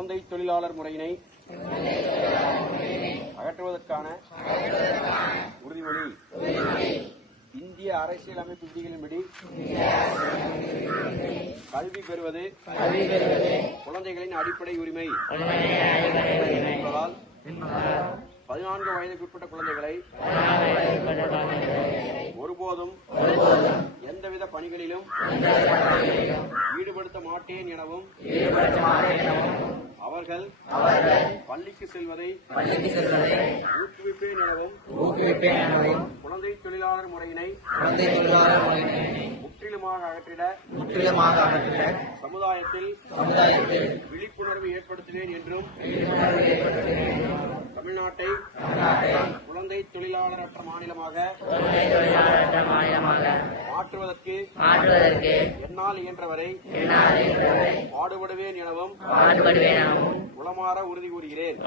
குழந்தை தொழிலாளர் முறையினை அகற்றுவதற்கான உறுதிமொழி. இந்திய அரசியலமைப்பு விதிகளின்படி கல்வி பெறுவது குழந்தைகளின் அடிப்படை உரிமை என்பதால் 14 வயதுக்குட்பட்ட குழந்தைகளை ஒருபோதும் எந்தவித பணிகளிலும் ஈடுபடுத்த மாட்டேன் எனவும் அவர்கள் பள்ளிக்கு செல்வதை ஊக்குவிப்பேன் எனவும் குழந்தை தொழிலாளர் முறையினை முற்றிலுமாக அகற்றிட சமுதாயத்தில் விழிப்புணர்வு ஏற்படுத்துவேன் என்றும் தமிழ்நாட்டை குழந்தை தொழிலாளரற்ற மாநிலமாக மாற்றுவதற்கு என்னால் இயன்றவரை பாடுபடுவேன் எனவும் உளமாற உறுதி கூறுகிறேன்.